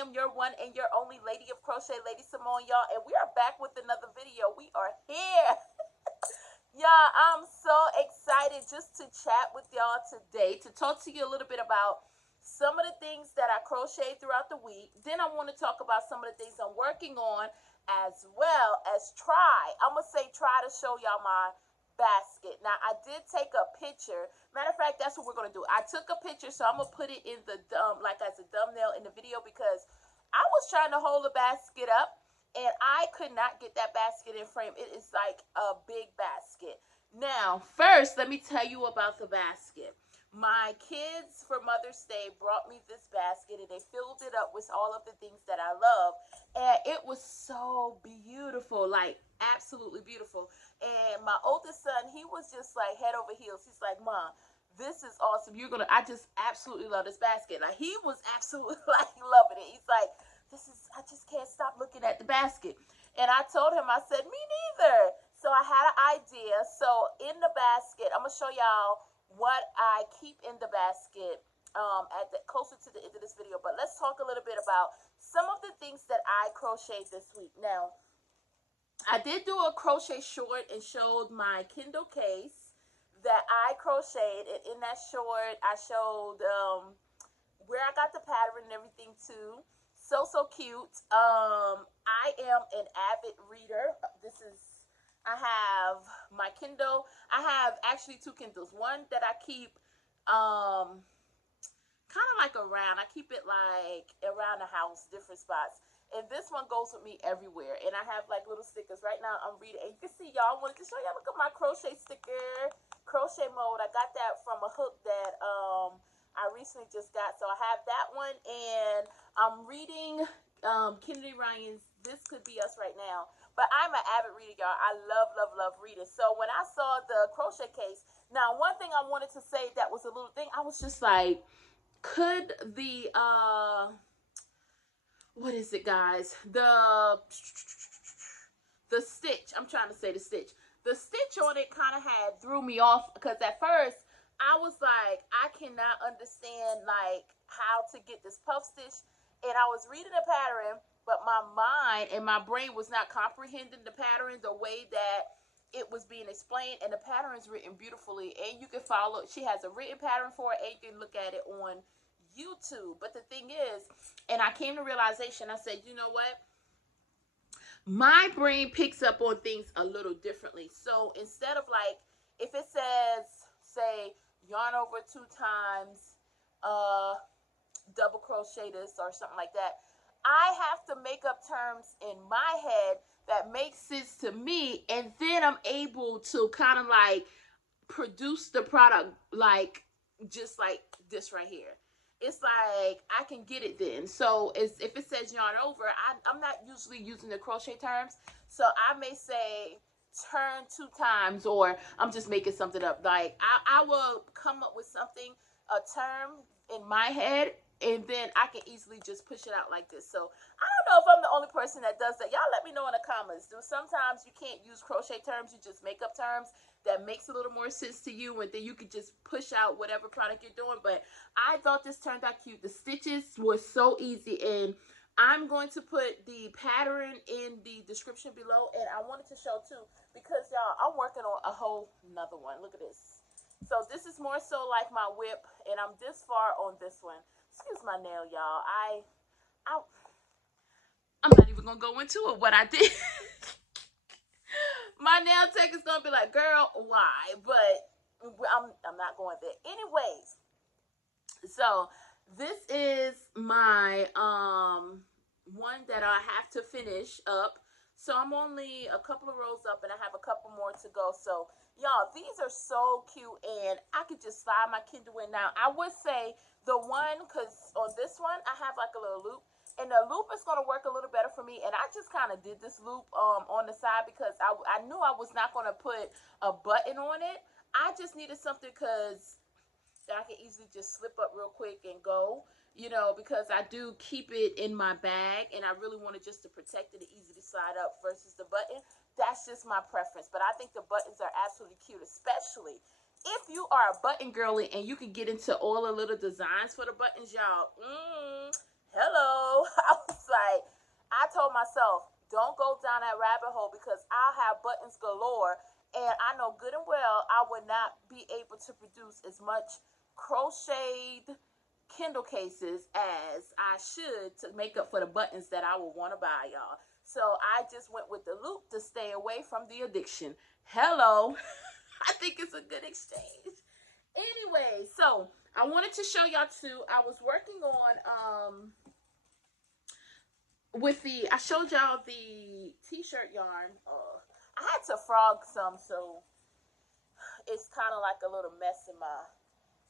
am your one and your only Lady of Crochet, LadySamoan, y'all, and we are back with another video. We are here. Y'all, I'm so excited just to chat with y'all today, to talk to you a little bit about some of the things that I crocheted throughout the week. Then I want to talk about some of the things I'm working on, as well as I'm going to say try to show y'all my basket. Now, I did take a picture. Matter of fact, that's what we're going to do. I took a picture, so I'm going to put it in the, like as a thumbnail in the video, because I was trying to hold the basket up and I could not get that basket in frame. It is like a big basket. Now, first, let me tell you about the basket. My kids for Mother's Day brought me this basket and they filled it up with all of the things that I love. And it was so beautiful, like absolutely beautiful. And my oldest son, he was just like head over heels. He's like, Mom, this is awesome. I just absolutely love this basket. Like, he was absolutely like loving it. He's like, I just can't stop looking at the basket. And I told him, I said, me neither. So I had an idea. So in the basket, I'm going to show y'all what I keep in the basket closer to the end of this video. But let's talk a little bit about some of the things that I crocheted this week. Now, I did do a crochet short and showed my Kindle case that I crocheted. And in that short, I showed where I got the pattern and everything too. So cute. I am an avid reader. I have my Kindle. I have actually two Kindles. One that I keep kind of like around. I keep it like around the house, different spots. And this one goes with me everywhere. And I have like little stickers. Right now I'm reading. And you can see, y'all, I wanted to show y'all, look at my crochet sticker. Crochet mode. I got that from a hook that I recently just got. So I have that one, and I'm reading Kennedy Ryan's This Could Be Us right now. But I'm an avid reader, y'all. I love reading. So when I saw the crochet case, now one thing I wanted to say that was a little thing, I was just like, could the what is it, guys? The stitch, I'm trying to say the stitch on it kind of had threw me off, because at first I was like, I cannot understand like how to get this puff stitch, and I was reading the pattern, but my mind and my brain was not comprehending the pattern the way that it was being explained. And the pattern is written beautifully, and you can follow. She has a written pattern for it, and you can look at it on YouTube. But the thing is, and I came to realization, I said, you know what? My brain picks up on things a little differently. So instead of like, if it says, say, yarn over 2 times, double crochet this or something like that, I have to make up terms in my head that make sense to me, and then I'm able to kind of like produce the product like just like this right here. It's like I can get it then. So if it says yarn over, I'm not usually using the crochet terms. So I may say turn 2 times, or I'm just making something up. Like I will come up with something, a term in my head, and then I can easily just push it out like this. So I don't know if I'm the only person that does that. Y'all let me know in the comments. Sometimes you can't use crochet terms, you just make up terms that makes a little more sense to you, and then you can just push out whatever product you're doing. But I thought this turned out cute. The stitches were so easy, and I'm going to put the pattern in the description below. And I wanted to show too, because y'all, I'm working on a whole nother one. Look at this. So this is more so like my whip, and I'm this far on this one. Excuse my nail, y'all. I'm not even gonna go into it what I did. My nail tech is gonna be like, girl, why? But I'm not going there. Anyways, so this is my one that I have to finish up. So I'm only a couple of rows up, and I have a couple more to go. So y'all, these are so cute, and I could just slide my Kindle in. Now I would say the one, because on this one I have like a little loop, and the loop is going to work a little better for me. And I just kind of did this loop on the side, because I knew I was not going to put a button on it. I just needed something because that I can easily just slip up real quick and go, you know, because I do keep it in my bag, and I really wanted just to protect it and easy to slide up versus the button. That's just my preference. But I think the buttons are absolutely cute, especially if you are a button girly and you can get into all the little designs for the buttons, y'all. hello. I told myself, don't go down that rabbit hole because I'll have buttons galore. And I know good and well I would not be able to produce as much crocheted Kindle cases as I should to make up for the buttons that I would want to buy, y'all. So I just went with the loop to stay away from the addiction. Hello. I think it's a good exchange. Anyway, so I wanted to show y'all too. I was working on with the I showed y'all the t-shirt yarn. I had to frog some, so it's kind of like a little mess in my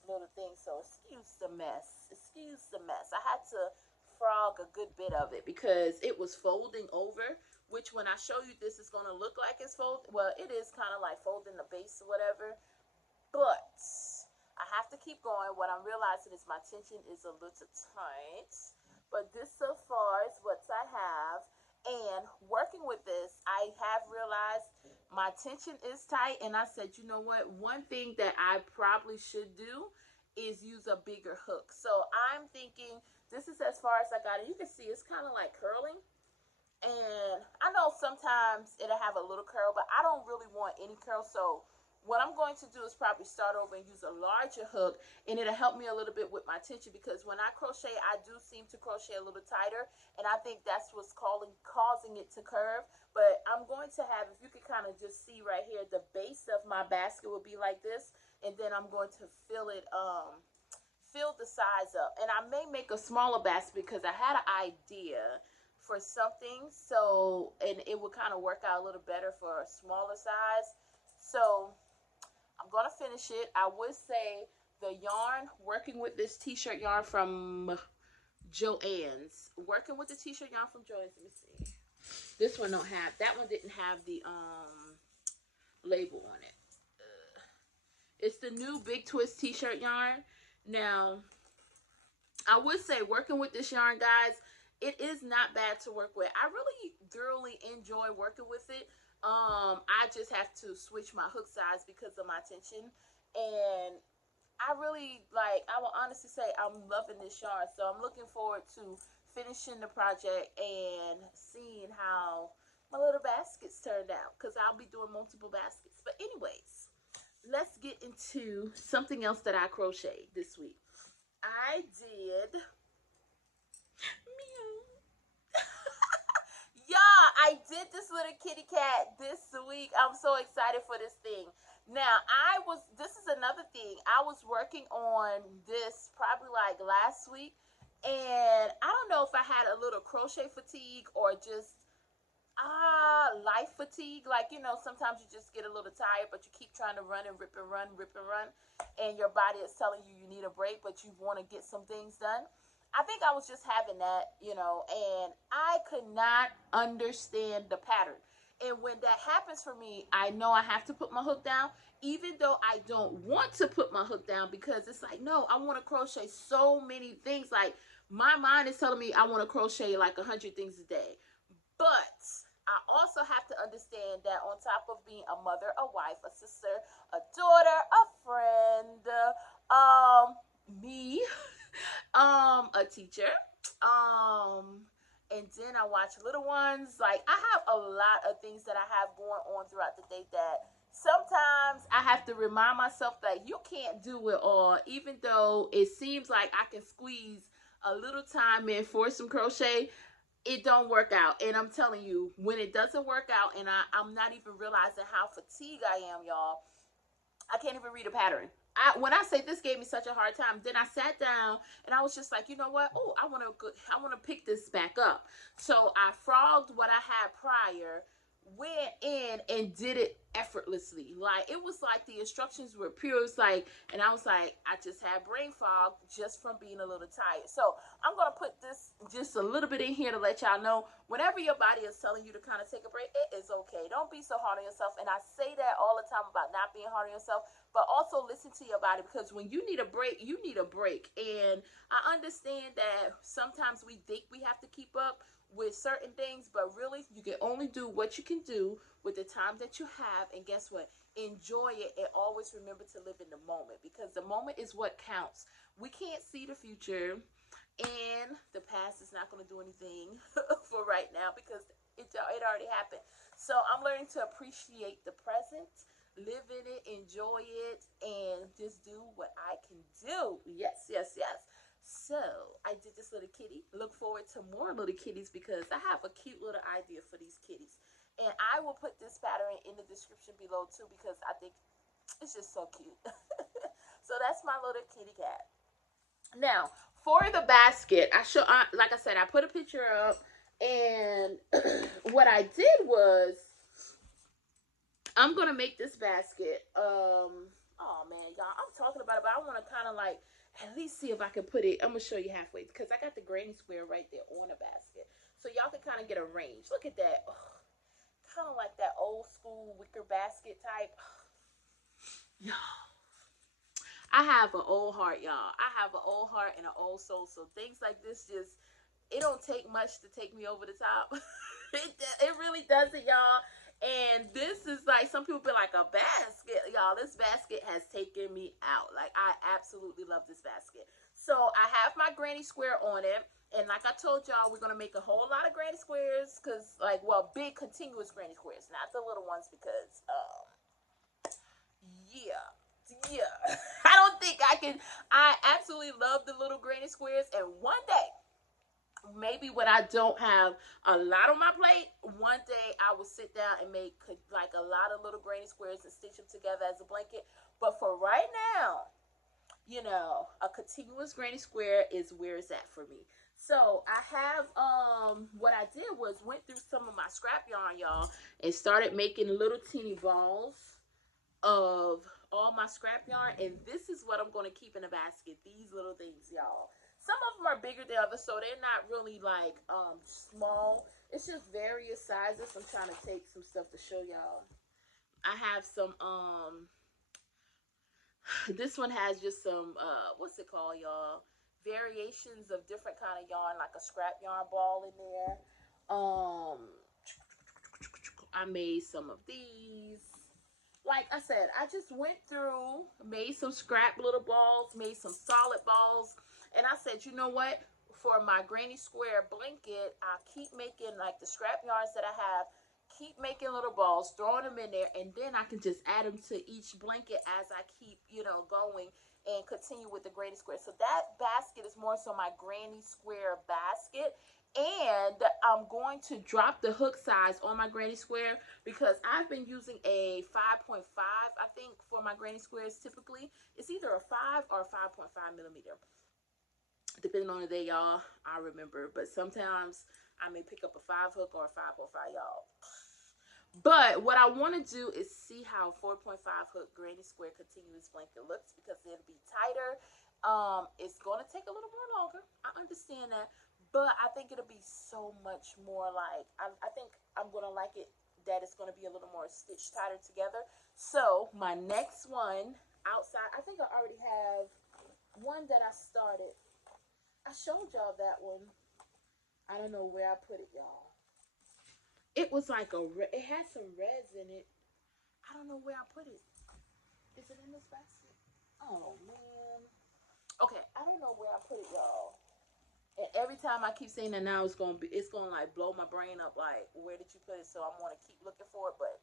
little thing. So excuse the mess. Excuse the mess. I had to frog a good bit of it because it was folding over. Which when I show you this, is going to look like it's folded. Well, it is kind of like folding the base or whatever. But I have to keep going. What I'm realizing is my tension is a little tight. But this so far is what I have. And working with this, I have realized my tension is tight. And I said, you know what? One thing that I probably should do is use a bigger hook. So I'm thinking this is as far as I got it. You can see it's kind of like curling. And I know sometimes it'll have a little curl, but I don't really want any curl. So what I'm going to do is probably start over and use a larger hook, and it'll help me a little bit with my tension because when I crochet, I do seem to crochet a little tighter, and I think that's what's causing it to curve. But I'm going to have, if you can kind of just see right here, the base of my basket will be like this, and then I'm going to fill the size up. And I may make a smaller basket because I had an idea for something, so, and it would kind of work out a little better for a smaller size. So I'm going to finish it. I would say the yarn, working with this t-shirt yarn from Joann's. Working with the t-shirt yarn from Joann's. Let me see. This one don't have, that one didn't have the label on it. It's the new Big Twist t-shirt yarn. Now, I would say working with this yarn, guys, it is not bad to work with. I really thoroughly enjoy working with it. I just have to switch my hook size because of my tension. And I really, like, I will honestly say I'm loving this yarn. So I'm looking forward to finishing the project and seeing how my little baskets turned out. Because I'll be doing multiple baskets. But anyways, let's get into something else that I crocheted this week. I did... Yeah, I did this little kitty cat this week. I'm so excited for this thing. Now, this is another thing. I was working on this probably like last week. And I don't know if I had a little crochet fatigue or just life fatigue. Like, you know, sometimes you just get a little tired, but you keep trying to run and rip and run, rip and run. And your body is telling you need a break, but you want to get some things done. I think I was just having that, you know, and I could not understand the pattern. And when that happens for me, I know I have to put my hook down, even though I don't want to put my hook down because it's like, no, I want to crochet so many things. Like, my mind is telling me I want to crochet like 100 things a day. But I also have to understand that on top of being a mother, a wife, a sister, a daughter, a friend, me, a teacher, and then I watch little ones. Like, I have a lot of things that I have going on throughout the day that sometimes I have to remind myself that you can't do it all, even though it seems like I can squeeze a little time in for some crochet. It don't work out. And I'm telling you, when it doesn't work out and I'm not even realizing how fatigued I am, y'all, I can't even read a pattern. When I say this gave me such a hard time, then I sat down and I was just like, you know what? Oh, I want to pick this back up. So I frogged what I had prior, went in and did it effortlessly. Like, it was like the instructions were pure. It's like, and I was like, I just had brain fog just from being a little tired. So I'm gonna put this just a little bit in here to let y'all know, whenever your body is telling you to kind of take a break, it is okay. Don't be so hard on yourself. And I say that all the time about not being hard on yourself, but also listen to your body, because when you need a break, you need a break. And I understand that sometimes we think we have to keep up with certain things, but really you can only do what you can do with the time that you have. And guess what? Enjoy it, and always remember to live in the moment, because the moment is what counts. We can't see the future. And the past is not going to do anything for right now because it already happened. So I'm learning to appreciate the present, live in it, enjoy it, and just do what I can do. Yes, yes, yes. So I did this little kitty. Look forward to more little kitties because I have a cute little idea for these kitties. And I will put this pattern in the description below too because I think it's just so cute. So that's my little kitty cat. Now, for the basket, like I said, I put a picture up, and what I did was I'm gonna make this basket. Oh man, y'all, I'm talking about it, but I want to kind of like at least see if I can put it. I'm gonna show you halfway because I got the granny square right there on the basket, so y'all can kind of get a range. Look at that, kind of like that old school wicker basket type. Y'all, I have an old heart, y'all. I have an old heart and an old soul. So things like this just, it don't take much to take me over the top. it really doesn't, y'all. And this is like, some people be like, a basket, y'all. This basket has taken me out. Like, I absolutely love this basket. So I have my granny square on it. And like I told y'all, we're going to make a whole lot of granny squares. Because, like, well, big continuous granny squares. Not the little ones because, yeah. I don't think I can. I absolutely love the little granny squares. And one day, maybe when I don't have a lot on my plate, one day I will sit down and make like a lot of little granny squares and stitch them together as a blanket. But for right now, a continuous granny square is where it's at for me. So I have what I did was went through some of my scrap yarn, y'all, and started making little teeny balls of all my scrap yarn, and this is what I'm going to keep in a basket. These little things, y'all. Some of them are bigger than others, so they're not really like small. It's just various sizes. I'm trying to take some stuff to show y'all. I have some this one has just some what's it called, y'all? Variations of different kind of yarn, like a scrap yarn ball in there. I made some of these. Like I said, I just went through, made some scrap little balls, made some solid balls, and I said, you know what? For my granny square blanket, I keep making like the scrap yarns that I have, keep making little balls, throwing them in there, and then I can just add them to each blanket as I keep, going and continue with the granny square. So that basket is more so my granny square basket. And I'm going to drop the hook size on my granny square because I've been using a 5.5, I think, for my granny squares typically. It's either a 5 or a 5.5 millimeter. Depending on the day, y'all, I remember. But sometimes I may pick up a 5 hook or a 5.5, y'all. But what I want to do is see how 4.5 hook granny square continuous blanket looks because it'll be tighter. It's going to take a little more longer. I understand that. But I think it'll be so much more like, I think I'm going to like it that it's going to be a little more stitched tighter together. So my next one outside, I think I already have one that I started. I showed y'all that one. I don't know where I put it, y'all. It was like it had some reds in it. I don't know where I put it. Is it in this basket? Oh man. Okay, I don't know where I put it, y'all. And every time I keep saying that now, it's gonna like blow my brain up. Like, where did you put it? So I'm gonna keep looking for it, but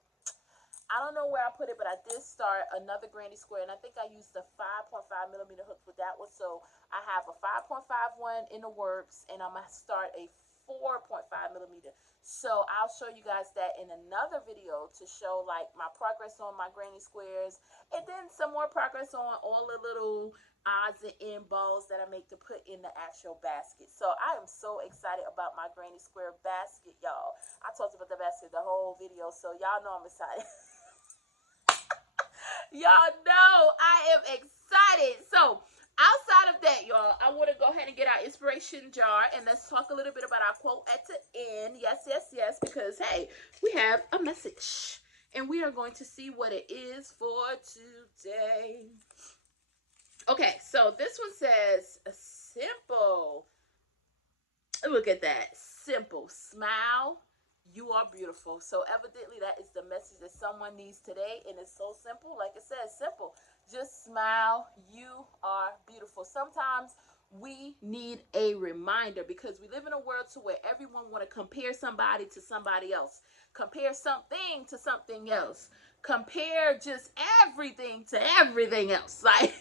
I don't know where I put it. But I did start another granny square, and I think I used the 5.5 millimeter hook with that one. So I have a 5.5 one in the works, and I'm gonna start a 4.5 millimeter. So I'll show you guys that in another video to show like my progress on my granny squares, and then some more progress on all the little odds and end balls that I make to put in the actual basket. So I am so excited about my granny square basket, y'all. I talked about the basket the whole video, so y'all know I'm excited. Y'all know I am excited. So outside of that, y'all, I want to go ahead and get our inspiration jar and let's talk a little bit about our quote at the end. Yes, yes, yes, because hey, we have a message and we are going to see what it is for today. Okay, so this one says simple. Look at that. Simple. Smile. You are beautiful. So evidently that is the message that someone needs today, and it's so simple. Like it says, simple. Just smile. You are beautiful. Sometimes we need a reminder, because we live in a world to where everyone want to compare somebody to somebody else, compare something to something else, compare just everything to everything else. Like,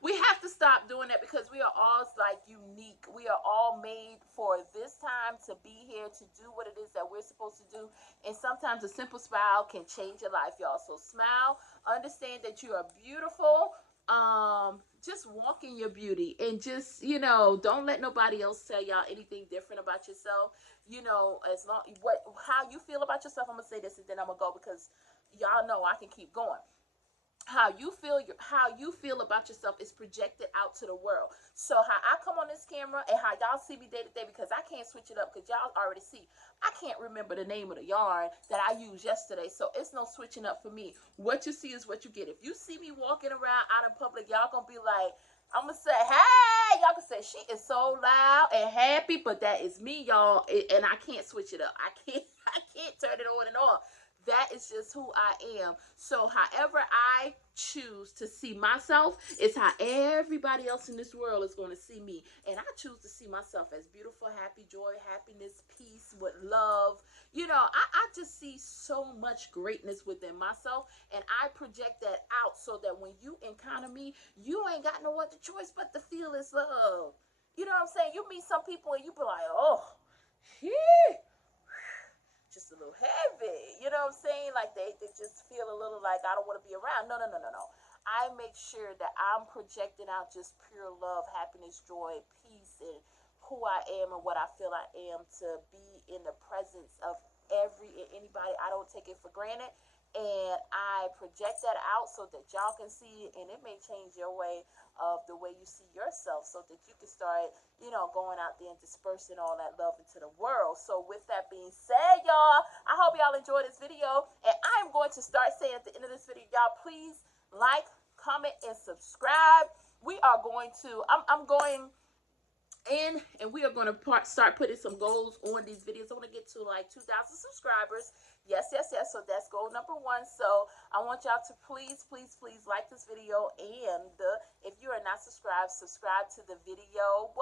we have to stop doing that, because we are all like unique. We are all made for this time to be here to do what it is that we're supposed to do. And sometimes a simple smile can change your life, y'all. So smile, understand that you are beautiful. Just walk in your beauty, and just, don't let nobody else tell y'all anything different about yourself. As long how you feel about yourself. I'm gonna say this and then I'm gonna go, because y'all know I can keep going. How you feel about yourself is projected out to the world. So how I come on this camera and how y'all see me day to day, because I can't switch it up, because y'all already see I can't remember the name of the yarn that I used yesterday. So it's no switching up for me. What you see is what you get. If you see me walking around out in public, y'all gonna be like, I'm gonna say, hey, y'all can say she is so loud and happy, but that is me, y'all, and I can't switch it up. I can't turn it on and off. That is just who I am. So however I choose to see myself is how everybody else in this world is going to see me. And I choose to see myself as beautiful, happy, joy, happiness, peace, with love. I just see so much greatness within myself, and I project that out so that when you encounter me, you ain't got no other choice but to feel this love. You know what I'm saying? You meet some people and you be like, oh, yeah, just a little heavy. You know what I'm saying? Like they just feel a little like I don't want to be around. No, no, no, no, no. I make sure that I'm projecting out just pure love, happiness, joy, peace, and who I am and what I feel I am, to be in the presence of anybody. I don't take it for granted. And I project that out so that y'all can see it, and it may change your way of the way you see yourself, so that you can start, going out there and dispersing all that love into the world. So with that being said, y'all, I hope y'all enjoyed this video, and I'm going to start saying at the end of this video, y'all, please like, comment, and subscribe. We are going to, I'm going in, and we are going to start putting some goals on these videos. I want to get to like 2,000 subscribers. Yes, yes, yes. So that's goal number 1. So I want y'all to please, please, please like this video. And if you are not subscribed, subscribe to the video.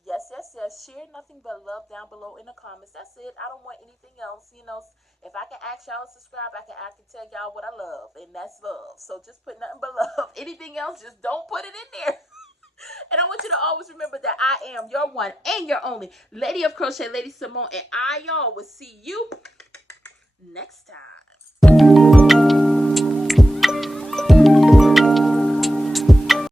Yes, yes, yes. Share nothing but love down below in the comments. That's it. I don't want anything else. If I can ask y'all to subscribe, I can tell y'all what I love, and that's love. So just put nothing but love. Anything else, just don't put it in there. And I want you to always remember that I am your one and your only Lady of Crochet, Lady Simone, and y'all will see you next time.